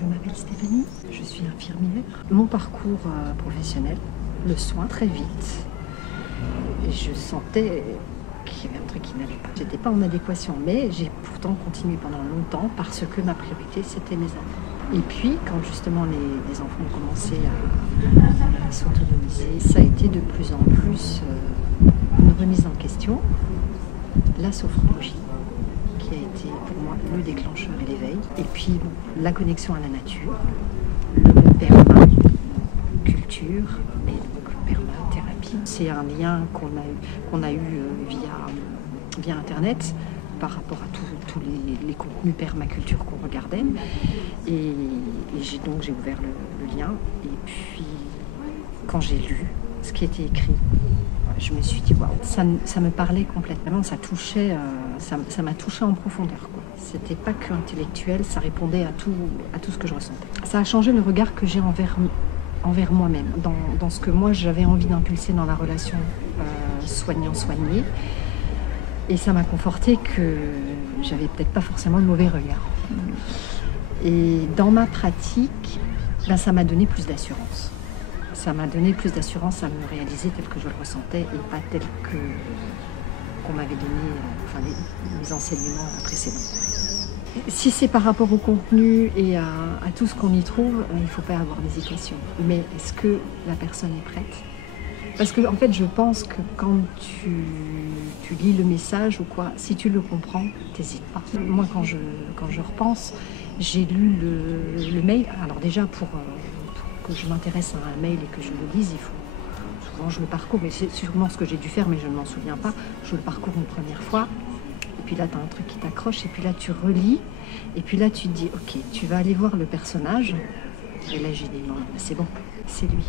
Je m'appelle Stéphanie, je suis infirmière. Mon parcours professionnel, le soin, très vite. Et je sentais qu'il y avait un truc qui n'allait pas. J'étais pas en adéquation, mais j'ai pourtant continué pendant longtemps parce que ma priorité, c'était mes enfants. Et puis, quand justement les enfants ont commencé à s'autonomiser, ça a été de plus en plus une remise en question. La sophrologie, qui a été pour moi le déclencheur et l'éveil. Et puis, bon, la connexion à la nature, le mot permaculture, et donc permathérapie. C'est un lien qu'on a eu via Internet par rapport à tous les contenus permaculture qu'on regardait. Et j'ai ouvert le lien. Et puis, quand j'ai lu ce qui était écrit, je me suis dit, waouh, ça me parlait complètement, ça m'a touché en profondeur, quoi. C'était pas que intellectuel, ça répondait à tout ce que je ressentais. Ça a changé le regard que j'ai envers moi-même, dans ce que moi j'avais envie d'impulser dans la relation soignant-soigné. Et ça m'a conforté que j'avais peut-être pas forcément le mauvais regard. Et dans ma pratique, ça m'a donné plus d'assurance. Ça m'a donné plus d'assurance à me réaliser tel que je le ressentais et pas tel qu'on m'avait donné les enseignements précédents. Si c'est par rapport au contenu et à tout ce qu'on y trouve, il ne faut pas avoir d'hésitation. Mais est-ce que la personne est prête? Parce que en fait, je pense que quand tu lis le message ou quoi, si tu le comprends, t'hésites pas. Moi, quand je repense, j'ai lu le mail. Alors déjà, pour que je m'intéresse à un mail et que je le lise, souvent je le parcours, mais c'est sûrement ce que j'ai dû faire, mais je ne m'en souviens pas. Je le parcours une première fois, et puis là tu as un truc qui t'accroche, et puis là tu relis, et puis là tu te dis, ok, tu vas aller voir le personnage, et là j'ai dit, non, c'est bon, c'est lui.